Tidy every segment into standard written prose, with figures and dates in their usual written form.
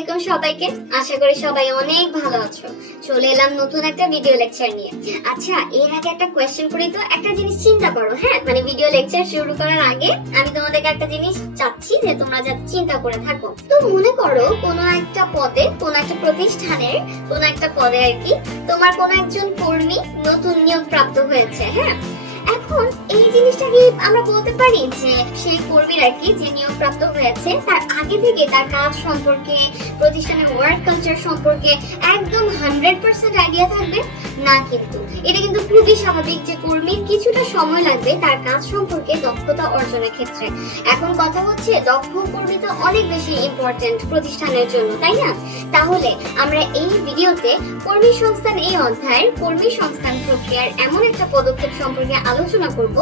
আলাইকুম সবাইকে। আশা করি সবাই অনেক ভালো আছো। চলে এলাম নতুন একটা ভিডিও লেকচার নিয়ে। আচ্ছা, এর আগে একটা কোয়েশ্চেন করি তো, একটা জিনিস চিন্তা করো। হ্যাঁ, মানে ভিডিও লেকচার শুরু করার আগে আমি তোমাদেরকে একটা জিনিস চাচ্ছি যে তোমরা যাতে চিন্তা করে থাকো। তো মনে করো কোনো একটা পদে, কোনো একটা প্রতিষ্ঠানের কোনো একটা পদে আর কি, তোমার কোনো একজন কর্মী নতুন নিয়োগ প্রাপ্ত হয়েছে। হ্যাঁ, এখন এই জিনিসটা কি আমরা বলতে পারি যে সেই কর্মীর আর কি যে নিয়োগ প্রাপ্ত হয়েছে তার আগে থেকে তার কাজ সম্পর্কে, প্রতিষ্ঠানের ওয়ার্ক কালচার সম্পর্কে একদম 100% আইডিয়া থাকবে না? কিন্তু এটা কিন্তু খুবই স্বাভাবিক যে কর্মীর কিছুটা সময় লাগবে তার কাজ সম্পর্কে দক্ষতা অর্জনের ক্ষেত্রে। এখন কথা হচ্ছে দক্ষ কর্মী তো অনেক বেশি ইম্পর্টেন্ট প্রতিষ্ঠানের জন্য, তাই না? তাহলে আমরা এই ভিডিওতে কর্মী সংস্থান এই অধ্যায়ের কর্মী সংস্থান প্রক্রিয়ার এমন একটা পদক্ষেপ সম্পর্কে আলোচনা করব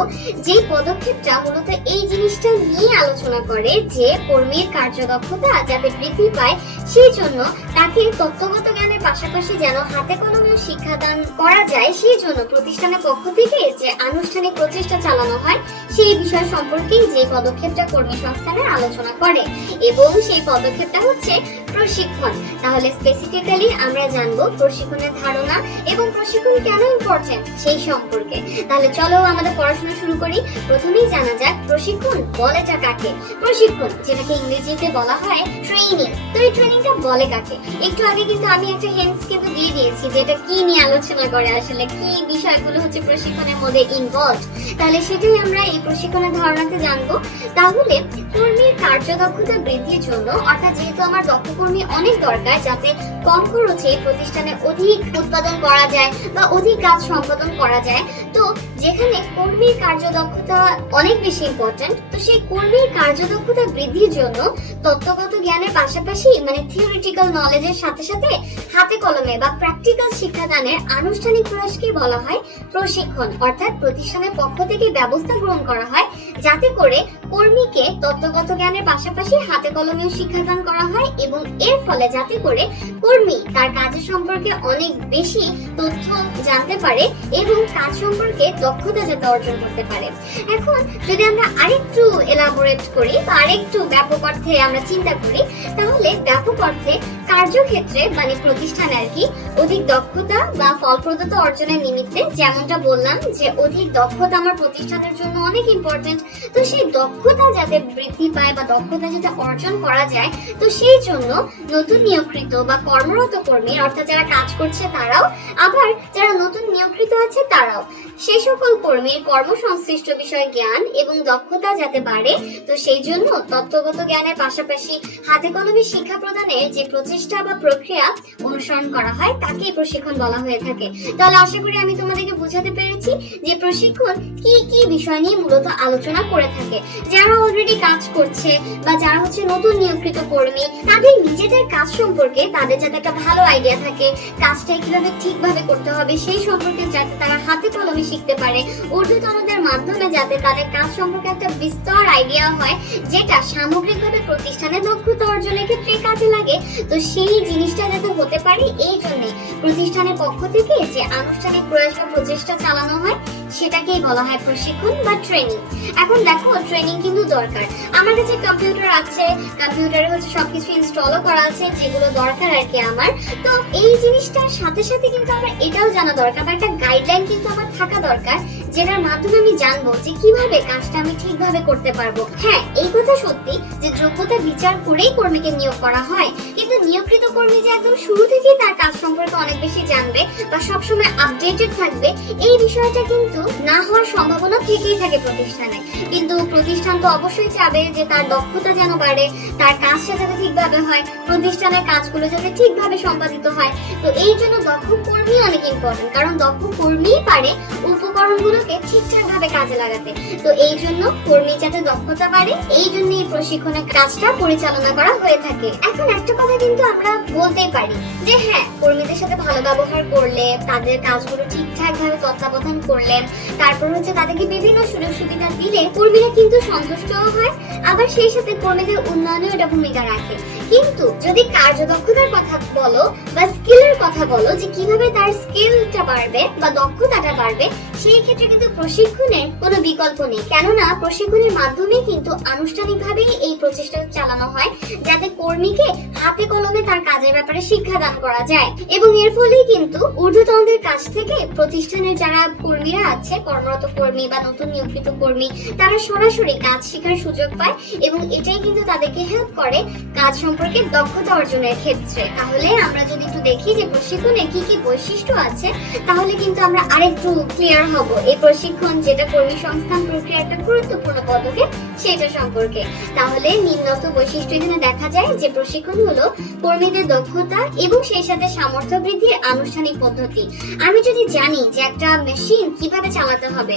যে পদক্ষেপটা মূলত এই জিনিসটা নিয়ে আলোচনা করে যে কর্মীর কার্যদক্ষতা যাতে বৃদ্ধি পায় সেই জন্য তাকে তত্ত্বগত জ্ঞানের পাশাপাশি যেন হাতে কলমেও শিক্ষাদান করা যায়, সেই জন্য প্রতিষ্ঠানের পক্ষ থেকে যে আনুষ্ঠানিক প্রচেষ্টা চালানো হয় সেই বিষয় সম্পর্কেই যে পদক্ষেপটা কর্মী সংস্থানের আলোচনা করে, এবং সেই পদক্ষেপটা হচ্ছে প্রশিক্ষণ। তাহলে স্পেসিফিক্যালি আমরা জানবো প্রশিক্ষণের ধারণা এবং প্রশিক্ষণ কেন ইম্পর্টেন্ট সেই সম্পর্কে। তাহলে চলো আমাদের পড়াশোনা শুরু করি। প্রথমেই জানা যাক প্রশিক্ষণ বলেটা কাকে। প্রশিক্ষণ যেটাকে ইংরেজিতে বলা হয় ট্রেনিং, তো এই ট্রেনিংটা বলে কাকে? একটু আগে কিন্তু আমি একটা হিন্টস কিন্তু দিয়ে দিয়েছি যে এটা কি নিয়ে আলোচনা করে, আসলে কি বিষয়গুলো হচ্ছে প্রশিক্ষণের মধ্যে ইনভলভড। তাহলে সেটাই আমরা এই প্রশিক্ষণের ধারণাতে জানবো। তাহলে কর্মীর কার্যদক্ষতা বৃদ্ধির জন্য, অর্থাৎ যেহেতু আমার দক্ষ কর্মী অনেক দরকার যাতে কম খরচে প্রতিষ্ঠানে অধিক উৎপাদন করা যায় বা অধিক কাজ সম্পাদন করা যায়, তো যেখানে কর্মীর কার্যদক্ষতা অনেক বেশি ইম্পর্টেন্ট, তো সেই কর্মীর কার্যদক্ষতা বৃদ্ধির জন্য তত্ত্বগত জ্ঞানের পাশাপাশি মানে থিওরিটিক্যাল নলেজের সাথে সাথে হাতে কলমে বা প্র্যাকটিক্যাল শিক্ষাদানের আনুষ্ঠানিক প্রয়াসকে বলা হয় প্রশিক্ষণ। অর্থাৎ প্রতিষ্ঠানের পক্ষ থেকে ব্যবস্থা গ্রহণ করা হয় যাতে করে কর্মীকে তত্ত্বগত জ্ঞানের পাশাপাশি হাতে কলমেও শিক্ষাদান করা হয়, এবং এর ফলে যাতে করে কর্মী তার কাজের সম্পর্কে অনেক বেশি তথ্য জানতে পারে এবং কাজ সম্পর্কে দক্ষতা যাতে অর্জন করতে পারে। এখন যদি আমরা আরেকটু এলাবোরেট করি বা আরেকটু ব্যাপক অর্থে আমরা চিন্তা করি, তাহলে ব্যাপক অর্থে কার্যক্ষেত্রে মানে প্রতিষ্ঠানে আর কি অধিক দক্ষতা বা ফলপ্রদতা অর্জনের নিমিত্তে, যেমনটা বললাম যে অধিক দক্ষতা আমার প্রতিষ্ঠানের জন্য অনেক ইম্পর্টেন্ট, তো সেই দক্ষতা যাতে বৃদ্ধি পায় বা দক্ষতা যাতে অর্জন করা যায়, তো সেই জন্য নতুন নিয়োগকৃত বা কর্মরত কর্মী অর্থাৎ যারা কাজ করছে তারাও, আবার যারা নতুন নিয়োগকৃত আছে তারাও, সেই সকল কর্মীর কর্মসংশ্লিষ্ট বিষয়ে জ্ঞান এবং দক্ষতা যাতে বাড়ে, তো সেই জন্য তত্ত্বগত জ্ঞানের পাশাপাশি হাতে কলমে শিক্ষা প্রদানের যে প্রচেষ্টা বা প্রক্রিয়া অনুসরণ করা হয় তাকেই প্রশিক্ষণ বলা হয়ে থাকে। তাহলে আশা করি আমি তোমাদেরকে বোঝাতে পেরেছি যে প্রশিক্ষণ কি কি বিষয় নিয়ে মূলত আলোচনা করে থাকে। যারা অলরেডি কাজ করছে বা যারা হচ্ছে নতুন নিয়োগকৃত কর্মী, তাদের নিজেদের কাজ সম্পর্কে তাদের যাতে একটা ভালো আইডিয়া থাকে, কাজটা কিভাবে ঠিকভাবে করতে হবে সেই সম্পর্কে যাতে তারা হাতে কলমে শিখতে পারে, ঊর্ধ্বতনদের মাধ্যমে যাতে তাদের কাজ সম্পর্কে একটা বিস্তর আইডিয়া হয় যেটা সামগ্রিকভাবে প্রতিষ্ঠানে দক্ষতা অর্জনের ক্ষেত্রে কাজে লাগে, তো সেই জিনিসটা যাতে হতে পারে এই জন্যে প্রতিষ্ঠানের পক্ষ থেকে যে আনুষ্ঠানিক প্রয়াস বা প্রচেষ্টা চালানো হয় সেটাকেই বলা হয় প্রশিক্ষণ বা ট্রেনিং। এখন দেখো ট্রেনিং কিন্তু দরকার। আমার কাছে কম্পিউটার আছে, কম্পিউটারে হচ্ছে সবকিছু ইনস্টলও করা আছে যেগুলো দরকার আর কি আমার, তো এই জিনিসটার সাথে সাথে কিন্তু আমার এটাও জানা দরকার বা একটা গাইডলাইন কিন্তু আমার থাকা দরকার যেটার মাধ্যমে আমি জানবো যে কিভাবে কাজটা আমি ঠিকভাবে করতে পারবো। হ্যাঁ, এই কথা সত্যি যে যোগ্যতা বিচার করেই কর্মীকে নিয়োগ করা হয়, কিন্তু নিয়োগকৃত কর্মী যে একদম শুরু থেকেই তার কাজ সম্পর্কে অনেক বেশি জানবে বা সবসময় আপডেটেড থাকবে এই বিষয়টা কিন্তু না হওয়ার সম্ভাবনা থেকেই থাকে প্রতিষ্ঠানে। কিন্তু প্রতিষ্ঠান তো অবশ্যই চাবে যে তার দক্ষতা যেন বাড়ে, তার কাজটা যাতে ঠিকভাবে হয়, প্রতিষ্ঠানের কাজগুলো যাতে ঠিকভাবে সম্পাদিত হয়, তো এই জন্য দক্ষ কর্মী অনেক ইম্পর্টেন্ট, কারণ দক্ষ কর্মীই পারে উপকরণগুলোকে ঠিকঠাক ভাবে কাজে লাগাতে। তো এই জন্য কর্মী যাতে দক্ষতা বাড়ে এই জন্য এই প্রশিক্ষণের কাজটা পরিচালনা করা হয়ে থাকে। এখন একটা কথা কিন্তু আমরা বলতেই পারি যে হ্যাঁ, কর্মীদের সাথে ভালো ব্যবহার করলে, তাদের কাজগুলো ঠিকঠাক ভাবে তত্ত্বাবধান করলে, তারপর হচ্ছে তাদেরকে বিভিন্ন সুযোগ সুবিধা দিলে কর্মীরা কিন্তু সন্তুষ্টও হয়, আবার সেই সাথে কর্মীদের উন্নয়নেও এটা ভূমিকা রাখে। কিন্তু যদি কার্যদক্ষতার কথা বলো বা স্কিলের কথা বলো যে কিভাবে তার স্কিলটা বাড়বে বা দক্ষতাটা বাড়বে, সেই ক্ষেত্রে কিন্তু প্রশিক্ষণের কোনো বিকল্প নেই, কেননা প্রশিক্ষণের মাধ্যমে কিন্তু আনুষ্ঠানিকভাবেই এই প্রচেষ্টা চালানো হয় যাতে কর্মীকে হাতে কলমে তার কাজের ব্যাপারে শিক্ষাদান করা যায়। এবং এর ফলেই কিন্তু ঊর্ধ্বতনদের কাছ থেকে প্রতিষ্ঠানের যারা কর্মীরা আছে, কর্মরত কর্মী বা নতুন নিয়োগকৃত কর্মী, তারা সরাসরি কাজ শেখার সুযোগ পায় এবং এটাই কিন্তু তাদেরকে হেল্প করে কাজ সম্পর্কে দক্ষতা অর্জনের ক্ষেত্রে। তাহলে আমরা যদি একটু দেখি যে প্রশিক্ষণের কি কি বৈশিষ্ট্য আছে, তাহলে কিন্তু আমরা আরেকটু ক্লিয়ার হব এই প্রশিক্ষণ যেটা কর্মী সংস্থান প্রক্রিয়ার একটা গুরুত্বপূর্ণ পদক্ষেপ সেটা সম্পর্কে। তাহলে নিম্নত বৈশিষ্ট্য এখানে দেখা যায় যে প্রশিক্ষণ হলো কর্মীদের দক্ষতা এবং সেই সাথে সামর্থ্য বৃদ্ধির আনুষ্ঠানিক পদ্ধতি। আমি যদি জানি যে একটা মেশিন কিভাবে চালাতে হবে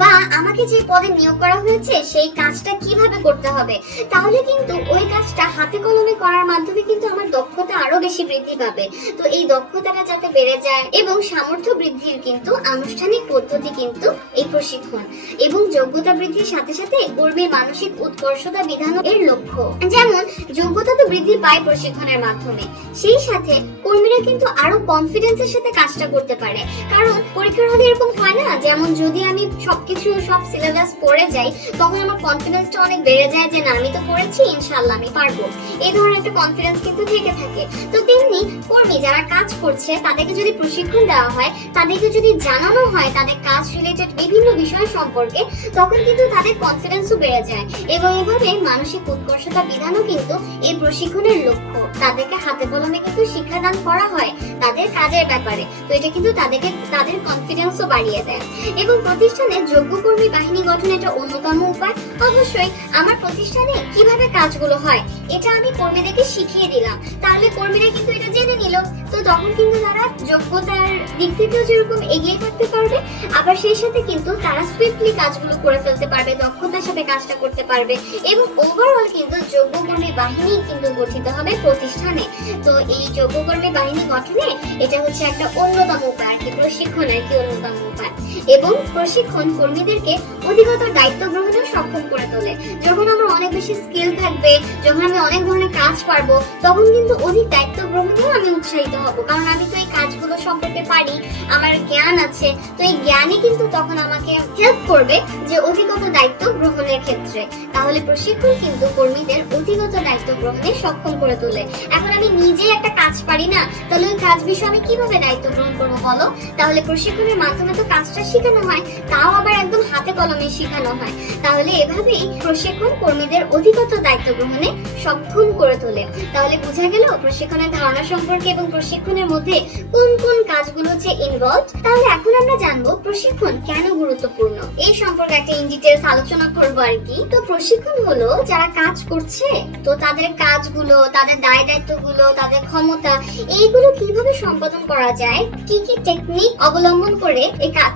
বা আমাকে যে পদে নিয়োগ করা হয়েছে সেই কাজটা কিভাবে করতে হবে, তাহলে কিন্তু ওই কাজটা হাতে কলমে করার মাধ্যমে কিন্তু আমার দক্ষতা আরো বেশি বৃদ্ধি পাবে। তো এই দক্ষতাটা যাতে বেড়ে যায় এবং সামর্থ্য বৃদ্ধির কিন্তু আনুষ্ঠানিক পদ্ধতি কিন্তু এই প্রশিক্ষণ এবং যোগ্যতা বৃদ্ধির সাথে সাথে কর্মীর মানসিক উৎকর্ষতা বিধান এর লক্ষ্য। যেমন যোগ্যতা তো বৃদ্ধি পায় প্রশিক্ষণের মাধ্যমে, সেই সাথে কর্মীরা কিন্তু আরো কনফিডেন্সের সাথে কাজটা করতে পারে। কারণ পরীক্ষার হলে এরকম হয় না, যেমন যদি আমি সব সিলেবাস পড়ে যাই তখন আমার কনফিডেন্সটা অনেক বেড়ে যায় যে না আমি তো পড়েছি, ইনশাআল্লাহ আমি পারবো, এই ধরনের একটা কনফিডেন্স কিন্তু থেকে থাকে। তো তেমনি কর্মী যারা কাজ করছে তাদেরকে যদি প্রশিক্ষণ দেওয়া হয়, তাদেরকে যদি জানানো হয় তাদের কাজ রিলেটেড বিভিন্ন বিষয় সম্পর্কে, তখন কিন্তু তাদের কনফিডেন্সও বেড়ে যায় এবং এভাবে মানসিক উৎকর্ষতা বিধানও কিন্তু এই প্রশিক্ষণের লক্ষ্য। তাদেরকে হাতে কলমে কিন্তু শিক্ষাদান করা হয় তাদের কাজের ব্যাপারে, তো এটা কিন্তু তাদের কনফিডেন্সও বাড়িয়ে দেয়। এবং প্রতিষ্ঠানে যোগ্য কর্মী বাহিনী গঠন এটা অন্যতম উপায়। অবশ্যই আমার প্রতিষ্ঠানে কিভাবে কাজগুলো হয় এটা আমি কর্মীদেরকে শিখিয়ে দিলাম, তাহলে কর্মীরা কিন্তু এটা জেনে নিল, তো তখন কিন্তু তারা যোগ্যতার দিক থেকেও যেরকম এগিয়ে থাকতে পারবে, আবার সেই সাথে কিন্তু তারা সুইফটলি কাজগুলো করে ফেলতে পারবে, দক্ষতার সাথে কাজটা করতে পারবে এবং ওভারঅল কিন্তু যোগ্য কর্মী বাহিনী কিন্তু গঠিত হবে প্রতিষ্ঠানে। তো এই যোগ্য কর্মী বাহিনী গঠনে এটা হচ্ছে একটা অন্যতম উপায় আর কি, প্রশিক্ষণ আর কি অন্যতম উপায়। এবং প্রশিক্ষণ কর্মীদেরকে অধিকতর দায়িত্ব গ্রহণেও সক্ষম করে তোলে। যখন আমার অনেক বেশি স্কিল থাকবে, যখন আমি অনেক ধরনের কাজ পারবো, তখন কিন্তু অধিক দায়িত্ব গ্রহণেও আমি উৎসাহিত হব, কারণ আমি তো এই কাজগুলো সম্পর্কে পারি, আমার জ্ঞান আছে, তো এই জ্ঞানই কিন্তু তখন আমাকে হেল্প করবে যে অধিকত দায়িত্ব গ্রহণের ক্ষেত্রে। তাহলে প্রশিক্ষণ কিন্তু কর্মীদের অধিকত দায়িত্ব গ্রহণে সক্ষম করে তোলে। এখন আমি নিজে একটা কাজ পারি না, তাহলে ওই কাজ বিষয়ে আমি কিভাবে দায়িত্ব গ্রহণ করবো বলো? তাহলে প্রশিক্ষণের মাধ্যমে তো কাজটা শেখানো হয়, তাও আবার একদম হাতে কলমে শেখানো হয়। তাহলে এভাবেই প্রশিক্ষণ কর্মীদের অধিকত দায়িত্ব গ্রহণে সক্ষম করে তোলে। তাহলে বোঝা গেল প্রশিক্ষণের ধারণা সম্পর্কে এবং প্রশিক্ষণের মধ্যে কোন কোন কাজগুলো হচ্ছে ইনভলভ। তাহলে এখন আমরা জানবো প্রশিক্ষণ কেন গুরুত্বপূর্ণ, এই সম্পর্কে একটা ইন ডিটেইলস আলোচনা করবো আর কি। তো প্রশিক্ষণ হলো যারা কাজ করছে তো তাদের কাজগুলো, তাদের দায় দায়িত্বগুলো, তাদের ক্ষমতা, এইগুলো কিভাবে সম্পাদন করা যায়, কি কি টেকনিক অবলম্বন করে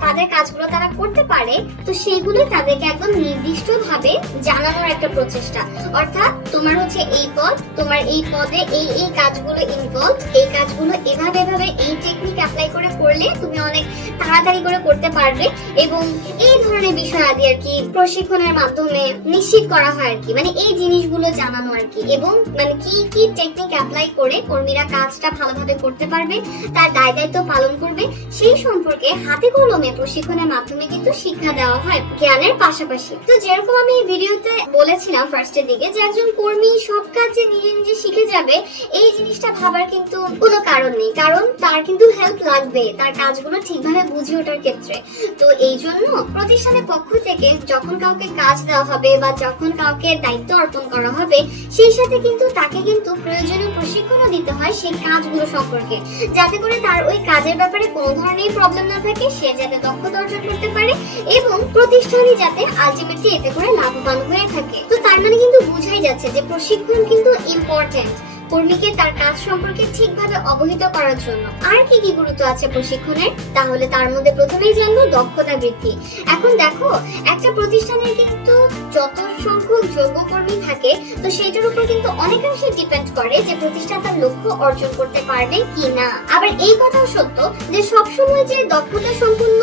তাদের কাজগুলো তারা করতে পারে, তো সেইগুলো তাদেরকে একদম নির্দিষ্ট ভাবে জানানোর একটা প্রচেষ্টা। অর্থাৎ তোমার হচ্ছে এই পদ, তোমার এই পদে এই কাজগুলো ইনভলভ, এই কাজগুলো এভাবে এই টেকনিক অ্যাপ্লাই করে করলে তুমি অনেক তাড়াতাড়ি করে করতে পারবে এবং এই ধরনের বিষয় আদি আর কি প্রশিক্ষণের মাধ্যমে নিশ্চিত করা হয় আর কি, মানে এই জিনিসগুলো জানানো আর কি। এবং মানে কি কি টেকনিক অ্যাপ্লাই করে কর্মীরা কাজটা ভালোভাবে করতে পারবে, তার দায় দায়িত্ব পালন করবে, সেই সম্পর্কে হাতে কলমে প্রশিক্ষণের মাধ্যমে কিন্তু শিক্ষা দেওয়া হয় জ্ঞানের পাশাপাশি। তো যেরকম আমি ভিডিওতে বলেছিলাম ফার্স্টের দিকে যে একজন কর্মী সব কাজ যে নিজে নিজে শিখে যাবে এই জিনিসটা ভাবার কিন্তু কোনো কারণ নেই, কারণ তার কিন্তু হেল্প লাগবে তার কাজগুলো ঠিকভাবে বুঝে ওঠার ক্ষেত্রে। তো এই জন্য প্রতিষ্ঠানের পক্ষ থেকে যখন কাউকে কাজ দেওয়া হবে বা যখন কাউকে দায়িত্ব অর্পণ করা হবে, সেই সাথে কিন্তু তাকে কিন্তু প্রয়োজনীয় প্রশিক্ষণও দিতে হয় সেই কাজগুলো সম্পর্কে, যাতে করে তার ওই কাজের ব্যাপারে কোনো ধরনের প্রবলেম না থাকে, সে যাতে দক্ষতা অর্জন করতে পারে এবং প্রতিষ্ঠানই যাতে আলটিমেটলি এতে করে লাভবান হয়ে থাকে। তো তার মানে কিন্তু বোঝাই যাচ্ছে যে প্রশিক্ষণ কিন্তু ইম্পর্টেন্ট কর্মীকে তার কাজ সম্পর্কে ঠিকভাবে অবহিত করার জন্য। আর কি কি গুরুত্ব আছে প্রশিক্ষণের? তাহলে তার মধ্যে প্রথমেই জানবো দক্ষতা বৃদ্ধি। এখন দেখো একটা প্রতিষ্ঠানের কিন্তু যত সংখ্যক যোগ্য কর্মী থাকে তো সেটার উপর কিন্তু অনেকাংশে ডিপেন্ড করে যে প্রতিষ্ঠান তার লক্ষ্য অর্জন করতে পারবে কি না। আবার এই কথাও সত্য যে সবসময় যে দক্ষতা সম্পন্ন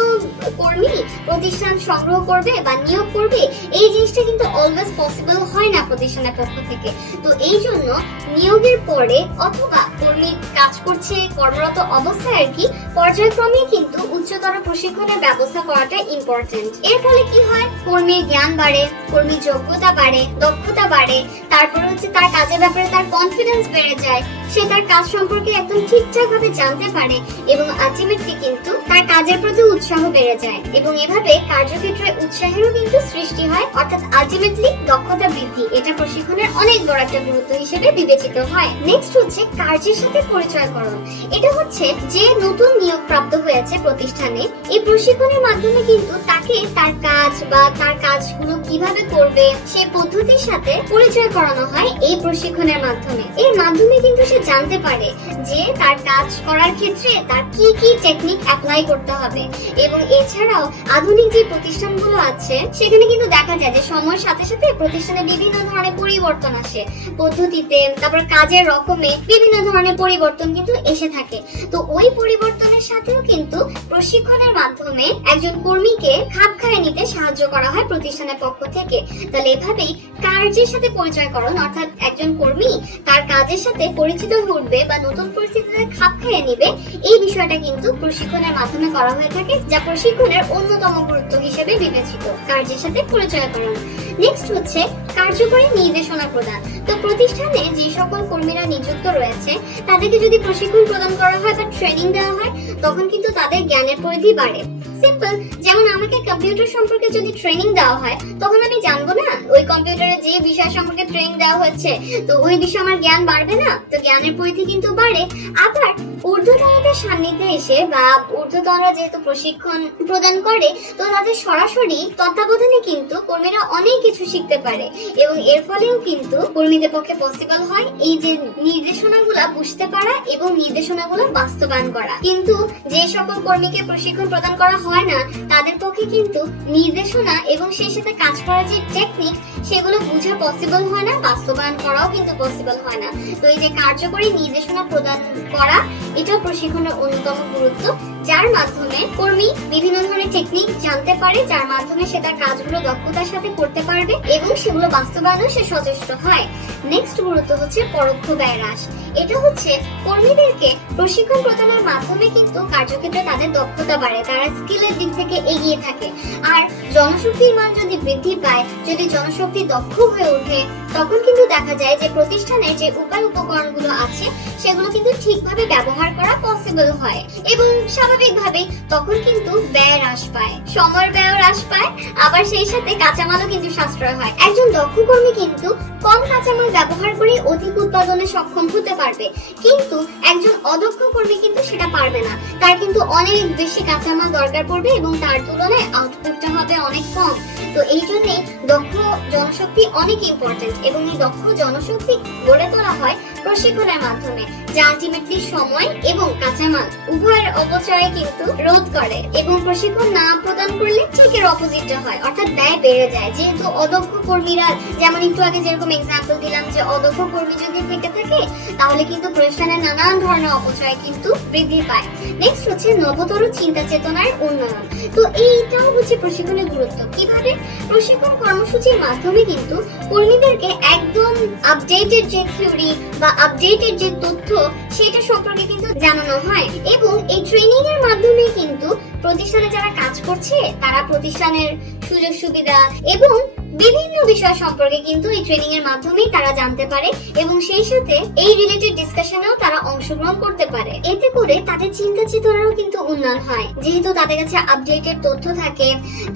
কর্মী প্রতিষ্ঠান সংগ্রহ করবে বা নিয়োগ করবে এই জিনিসটা কিন্তু অলওয়েজ পসিবল হয় না প্রতিষ্ঠানের পক্ষ থেকে। তো এই জন্য নিয়োগের কাজের পরে অথবা কর্মী কাজ করছে কর্মরত অবস্থায় আর কি পর্যায়ক্রমে কিন্তু উচ্চতর প্রশিক্ষণের ব্যবস্থা করাটা ইম্পর্টেন্ট। এর ফলে কি হয়, কর্মীর জ্ঞান বাড়ে, কর্মীর যোগ্যতা বাড়ে, দক্ষতা বাড়ে, তারপরে হচ্ছে তার কাজের ব্যাপারে তার কনফিডেন্স বেড়ে যায়, সে তার কাজ সম্পর্কে একদম ঠিকঠাক ভাবে জানতে পারে এবং আলটিমেটলি কিন্তু তার কাজের প্রতি উৎসাহ বেড়ে যায় এবং এভাবে কার্যক্ষেত্রে উৎসাহেরও কিন্তু সৃষ্টি হয়, অর্থাৎ আলটিমেটলি দক্ষতা বৃদ্ধি। এটা প্রশিক্ষণের অনেক বড় একটা গুরুত্ব হিসেবে বিবেচিত হয়। নেক্সট হচ্ছে কার্যের সাথে পরিচয়করণ। এটা হচ্ছে যে নতুন নিয়োগ প্রাপ্ত হয়েছে প্রতিষ্ঠানে, এই প্রশিক্ষণের মাধ্যমে কিন্তু তাকে তার কাজ বা তার কাজগুলো কিভাবে করবে সে পদ্ধতির সাথে পরিচয় করানো হয় এই প্রশিক্ষণের মাধ্যমে। এর মাধ্যমে কিন্তু সে জানতে পারে যে তার কাজ করার ক্ষেত্রে তার কি কি টেকনিক অ্যাপ্লাই করতে হবে। এবং এছাড়াও আধুনিক যে প্রতিষ্ঠানগুলো আছে সেখানে কিন্তু দেখা যায় যে সময়ের সাথে সাথে প্রতিষ্ঠানে বিভিন্ন ধরনের পরিবর্তন আসে, পদ্ধতিতে, তারপর কাজের রকমে বিভিন্ন ধরনের পরিবর্তন কিন্তু এসে থাকে। তো ওই পরিবর্তনের সাথেও কিন্তু প্রশিক্ষণের মাধ্যমে একজন কর্মীকে খাপ খাইয়ে নিতে সাহায্য করা হয় প্রতিষ্ঠানের পক্ষ থেকে। তাহলে এভাবেই কার্যের সাথে পরিচয়করণ, অর্থাৎ একজন কর্মী তার কাজের সাথে পরিচিত হয়ে উঠবে বা নতুন পরিস্থিতিতে খাপ খাইয়ে নিবে, এই বিষয়টা কিন্তু প্রশিক্ষণের মাধ্যমে করা হয়ে থাকে, যা প্রশিক্ষণের অন্যতম গুরুত্ব হিসেবে বিবেচিত, কার্যের সাথে পরিচয়করণ। নেক্সট হচ্ছে কার্যকরী নির্দেশনা প্রদান। তো প্রতিষ্ঠানে যে সকল কর্মীরা নিযুক্ত রয়েছে তাদেরকে যদি প্রশিক্ষণ প্রদান করা হয় বা ট্রেনিং দেওয়া হয় তখন কিন্তু তাদের জ্ঞানের পরিধি বাড়ে। সিম্পল, যেমন আমাকে কম্পিউটার সম্পর্কে যদি ট্রেনিং দেওয়া হয় তখন আমি জানবো না ওই কম্পিউটারে যে বিষয় সম্পর্কে ট্রেনিং দেওয়া হচ্ছে, তো ওই বিষয়ে আমার জ্ঞান বাড়বে না, তো জ্ঞানের পরিধি কিন্তু বাড়ে। আবার ঊর্ধ্বতনদের সান্নিধ্যে এসে বা ঊর্ধ্বতনরা যেহেতু প্রশিক্ষণ প্রদান করে, তো তাদের সরাসরি তত্ত্বাবধানে কিন্তু কর্মীরা অনেক কিছু শিখতে পারে এবং এর ফলেও কিন্তু কর্মীদের পক্ষে পসিবল হয় এই যে নির্দেশনাগুলো বুঝতে পারা এবং নির্দেশনাগুলো বাস্তবায়ন করা। কিন্তু যে সকল কর্মীকে প্রশিক্ষণ প্রদান করা হয় না তাদের পক্ষে কিন্তু নির্দেশনা এবং সেই সাথে কাজ করার যে টেকনিক সেগুলো বোঝা পসিবল হয় না, বাস্তবায়ন করাও কিন্তু পসিবল হয় না। তো এই যে কার্যকরী নির্দেশনা প্রদান করা, এটা প্রশিক্ষণের অন্যতম গুরুত্ব, যার মাধ্যমে কর্মী বিভিন্ন ধরনের টেকনিক জানতে পারে, যার মাধ্যমে সে তার কাজগুলো দক্ষতার সাথে করতে পারবে এবং সেগুলো বাস্তবায়নেও সে সচেষ্ট হয়। নেক্সট গুরুত্ব হচ্ছে পরোক্ষ ব্যয় হ্রাস। এটা হচ্ছে কর্মীদেরকে প্রশিক্ষণ প্রদানের মাধ্যমে কিন্তু কার্যক্ষেত্রে তাদের দক্ষতা বাড়ে, তারা স্কিলের দিক থেকে এগিয়ে থাকে। আর জনশক্তির মান যদি বৃদ্ধি পায়, যদি জনশক্তি দক্ষ হয়ে ওঠে, তখন কিন্তু দেখা যায় যে প্রতিষ্ঠানের যে উপায় উপকরণগুলো আছে সেগুলো কিন্তু ঠিকভাবে ব্যবহার করা পসিবল হয় এবং স্বাভাবিকভাবে তখন কিন্তু ব্যয় হ্রাস পায়, সময়ের ব্যয় হ্রাস পায়, আবার সেই সাথে কাঁচামালও কিন্তু সাশ্রয় হয়। একজন দক্ষ কর্মী কিন্তু কম কাঁচামাল ব্যবহার করে অধিক উৎপাদনে সক্ষম হতে পারবে, কিন্তু একজন অদক্ষ কর্মী কিন্তু সেটা পারবে না, তার কিন্তু অনেক বেশি কাঁচামাল দরকার পড়বে এবং তার তুলনায় আউটপুটটা হবে অনেক কম। তো এই জন্যই দক্ষ জনশক্তি অনেক ইম্পর্টেন্ট এবং এই দক্ষ জনশক্তি গড়ে তোলা হয় প্রশিক্ষণের মাধ্যমে, যা আলটিমেটলি সময় এবং কাঁচামাল উভয়ের অপচয় কিন্তু রোধ করে। এবং প্রশিক্ষণ না প্রদান করলে ঠিক এর অপোজিটটা হয়, অর্থাৎ ব্যয় বেড়ে যায়। যেহেতু অদক্ষ কর্মীরা, যেমন একটু আগে যেরকম এক্সাম্পল দিলাম যে অদক্ষ কর্মী যদি থেকে থাকে তাহলে কিন্তু প্রতিষ্ঠানের নানান ধরনের অপচয় কিন্তু বৃদ্ধি পায়। নেক্সট হচ্ছে নবতর চিন্তা চেতনার উন্নয়ন। তো এইটাও হচ্ছে প্রশিক্ষণের গুরুত্ব। কিভাবে? প্রশিক্ষণ কর্মসূচির মাধ্যমে কিন্তু কর্মীদেরকে একদম আপডেটেড যে থিওরি বা আপডেটেড যে তথ্য সেটা সম্পর্কে কিন্তু জানানো হয় এবং এই ট্রেনিং এর মাধ্যমে কিন্তু প্রতিষ্ঠানে যারা কাজ করছে তারা প্রতিষ্ঠানের সুযোগ সুবিধা এবং বিভিন্ন বিষয় সম্পর্কে কিন্তু এই ট্রেনিং এর মাধ্যমেই তারা জানতে পারে এবং সেই সাথে এই রিলেটেড ডিসকাশনেও তারা অংশগ্রহণ করতে পারে। এতে করে তাদের চিন্তা চেতনারও কিন্তু উন্নয়ন হয়, যেহেতু তাদের কাছে আপডেটেড তথ্য থাকে।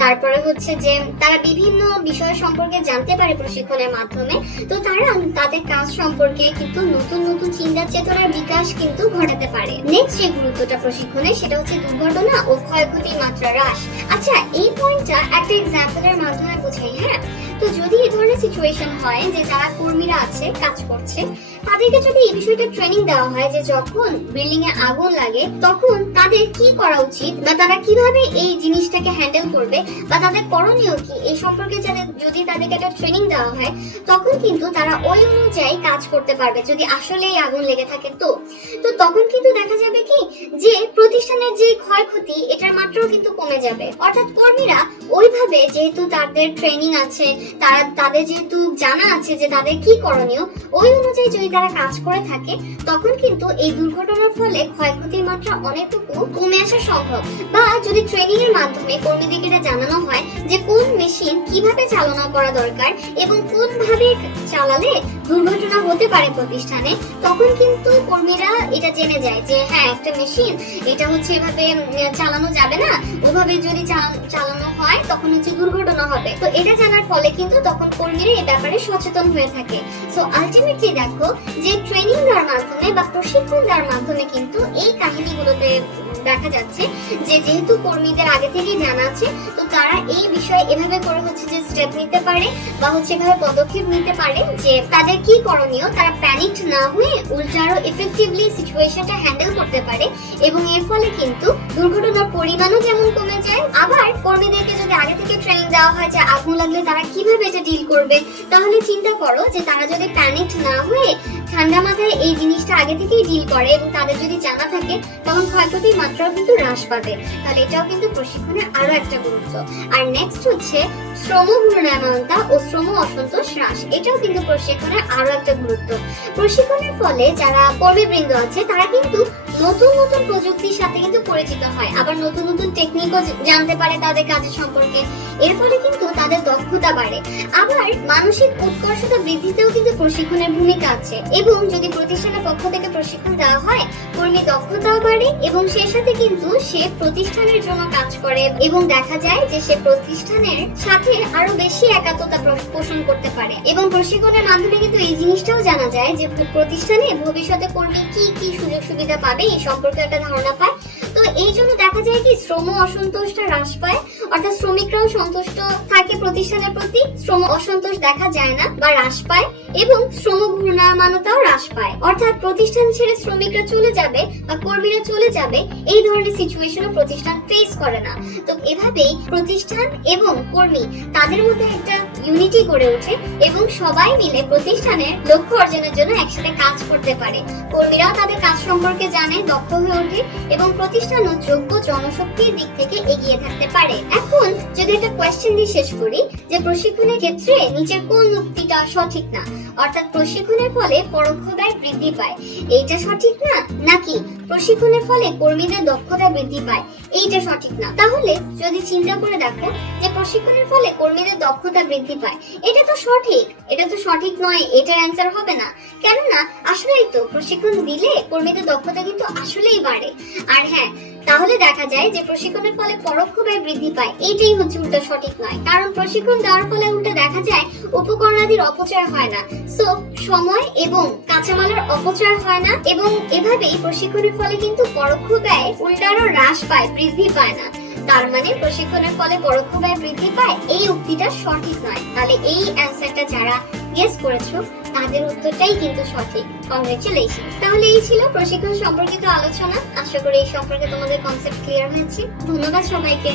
তারপরে হচ্ছে যে তারা বিভিন্ন বিষয় সম্পর্কে জানতে পারে প্রশিক্ষণের মাধ্যমে, তো তারা তাদের কাজ সম্পর্কে কিন্তু নতুন নতুন চিন্তা চেতনার বিকাশ কিন্তু ঘটাতে পারে। নেক্সট যে গুরুত্বটা প্রশিক্ষণে সেটা হচ্ছে দুর্ঘটনা ও ক্ষয়ক্ষতির মাত্রা হ্রাস। আচ্ছা, এই পয়েন্টটা একটা এক্সাম্পলের মাধ্যমে বুঝাই। হ্যাঁ, তো যদি এই ধরনের সিচুয়েশন হয় যে যারা কর্মীরা আছে কাজ করছে তাদেরকে যদি এই বিষয়টা ট্রেনিং দেওয়া হয় যে যখন বিল্ডিং এ আগুন লাগে তখন তাদের কি করা উচিত বা তারা কিভাবে এই জিনিসটাকে হ্যান্ডেল করবে বা তাদের করণীয় কি, এই সম্পর্কে যদি তাদেরকে একটা ট্রেনিং দেওয়া হয় তখন কিন্তু তারা ওই অনুযায়ী কাজ করতে পারবে। যদি আসলে এই আগুন লেগে থাকে তো তখন কিন্তু দেখা যাবে কি যে প্রতিষ্ঠানের যে ক্ষয়ক্ষতি এটার মাত্রাও কিন্তু কমে যাবে। অর্থাৎ কর্মীরা ওইভাবে, যেহেতু তাদের ট্রেনিং আছে, তাদের যেহেতু জানা আছে যে তাদের কি করণীয়, ওই অনুযায়ী যদি তারা কাজ করে থাকে তখন কিন্তু এই দুর্ঘটনার ফলে ক্ষয়ক্ষতির মাত্রা অনেকটুকু কমে আসা সম্ভব। বা যদি ট্রেনিং এর মাধ্যমে কর্মীদেরকে এটা জানানো হয় যে কোন মেশিন কিভাবে চালনা করা দরকার এবং কোন ভাবে চালালে দুর্ঘটনা হতে পারে প্রতিষ্ঠানে, তখন কিন্তু কর্মীরা এটা জেনে যায় যে হ্যাঁ একটা মেশিন এটা হচ্ছে এভাবে চালানো যাবে না, ওভাবে যদি চালানো হয় তখন হচ্ছে দুর্ঘটনা হবে। তো এটা জানার ফলে কিন্তু তখন কর্মীরা এই ব্যাপারে সচেতন হয়ে থাকে। সো আলটিমেটলি দেখো যে ট্রেনিং দেওয়ার মাধ্যমে বা প্রশিক্ষণ দেওয়ার মাধ্যমে কিন্তু এই কাহিনীগুলোতে দেখা যাচ্ছে যে যেহেতু কর্মীদের আগে থেকেই জানা আছে, তো তারা এই বিষয়ে এভাবে করে হচ্ছে যে স্টেপ নিতে পারে বা হচ্ছে এভাবে পদক্ষেপ নিতে পারে যে তাদের কি করণীয়, তারা প্যানিক না হয়ে উল্টো আরো এফেক্টিভলি সিচুয়েশনটা হ্যান্ডেল করতে পারে এবং এর ফলে কিন্তু দুর্ঘটনার পরিমাণও যেমন কমে যায়। আবার কর্মীদেরকে যদি আগে থেকে ট্রেনিং দেওয়া হয় যে আগুন লাগলে তারা কিভাবে এটা ডিল করবে, তাহলে চিন্তা করো যে তারা যদি প্যানিক না হয়ে ঠান্ডা মাথায় এই জিনিসটা আগে থেকেই ডিল করে এবং তাদের যদি জানা থাকে তখন ক্ষয়ক্ষতির মাত্রাও কিন্তু হ্রাস পাবে। তাহলে এটাও কিন্তু প্রশিক্ষণের আরো একটা গুরুত্ব। আর নেক্সট হচ্ছে শ্রম ঘূর্ণায়মানতা ও শ্রম অসন্তোষ হ্রাস, এটাও কিন্তু প্রশিক্ষণের আরো একটা গুরুত্ব। প্রশিক্ষণের ফলে যারা কর্মীবৃন্দ আছে তারা কিন্তু নতুন নতুন প্রযুক্তির সাথে কিন্তু পরিচিত হয়, আবার নতুন নতুন টেকনিকও জানতে পারে তাদের কাজের সম্পর্কে। এর ফলে কিন্তু তাদের দক্ষতা বাড়ে। আবার মানসিক উৎকর্ষতা বৃদ্ধিতেও কিন্তু প্রশিক্ষণের ভূমিকা আছে এবং যদি প্রতিষ্ঠানের পক্ষ থেকে প্রশিক্ষণ দেওয়া হয় কর্মী দক্ষতাও বাড়ে এবং সেই সাথে কিন্তু সে প্রতিষ্ঠানের জন্য কাজ করে এবং দেখা যায় যে সে প্রতিষ্ঠানের সাথে আরো বেশি একাত্মতা পোষণ করতে পারে। এবং প্রশিক্ষণের মাধ্যমে কিন্তু এই জিনিসটাও জানা যায় যে প্রতিষ্ঠানে ভবিষ্যতে কর্মী কি কি সুযোগ সুবিধা পাবে এই সম্পর্কে একটা ধারণা পায়। তো এই জন্য দেখা যায় কি শ্রম অসন্তোষটা হ্রাস পায়, অর্থাৎ শ্রমিকরাও সন্তুষ্ট থাকে প্রতিষ্ঠানের প্রতি, শ্রম অসন্তোষ দেখা যায় না বা হ্রাস পায় এবং শ্রম ঘূর্ণায়মানতাও হ্রাস পায়, অর্থাৎ প্রতিষ্ঠান ছেড়ে শ্রমিকরা চলে যাবে বা কর্মীরা চলে যাবে এই ধরনের সিচুয়েশনও প্রতিষ্ঠান ফেস করে না। তো এভাবেই প্রতিষ্ঠান এবং কর্মী তাদের মধ্যে একটা ইউনিটি গড়ে ওঠে এবং সবাই মিলে প্রতিষ্ঠানের লক্ষ্য অর্জনের জন্য একসাথে কাজ করতে পারে। কর্মীরাও তাদের কাজ সম্পর্কে জানে, দক্ষ হয়ে ওঠে এবং প্রতিষ্ঠানও যোগ্য জনশক্তির দিক থেকে এগিয়ে থাকতে পারে। এখন যদি একটা কোয়েশ্চেন দিয়ে শেষ করি যে প্রশিক্ষণের ক্ষেত্রে নিচের কোন উক্তিটা সঠিক না, অর্থাৎ প্রশিক্ষণের ফলে পরোক্ষ ব্যয় বৃদ্ধি পায়, এইটা সঠিক না, নাকি প্রশিক্ষণের ফলে কর্মীদের দক্ষতা বৃদ্ধি পায় এইটা সঠিক না? তাহলে যদি চিন্তা করে দেখো যে প্রশিক্ষণের ফলে কর্মীদের দক্ষতা বৃদ্ধি পায়, এটা তো সঠিক, এটা তো সঠিক নয়, এটার অ্যান্সার হবে না। কেননা আসলেই তো প্রশিক্ষণ দিলে কর্মীদের দক্ষতা কিন্তু আসলেই বাড়ে। আর হ্যাঁ, তাহলে দেখা যায় যে প্রশিক্ষণের ফলে পরোক্ষ ব্যয় বৃদ্ধি পায়, এইটাই হচ্ছে উল্টা সঠিক নয়। কারণ প্রশিক্ষণ দেওয়ার ফলে উল্টা দেখা যায় উপকরণাদির অপচয় হয় না, সো সময় এবং কাঁচামালের অপচয় হয় না এবং এভাবেই প্রশিক্ষণের ফলে কিন্তু পরোক্ষ ব্যয় উল্টারও হ্রাস পায়, বৃদ্ধি পায় না। তার মানে প্রশিক্ষণের ফলে পরোক্ষ ব্যয় বৃদ্ধি পায় এই উক্তিটা সঠিক নয়। তাহলে এই অ্যান্সারটা যারা গেস করেছো তাদের উত্তরটাই কিন্তু সঠিক। কংগ্রেচুলেশন। তাহলে এই ছিল প্রশিক্ষণ সম্পর্কিত আলোচনা। আশা করি এই সম্পর্কে তোমাদের কনসেপ্ট ক্লিয়ার হয়েছে। ধন্যবাদ সবাইকে।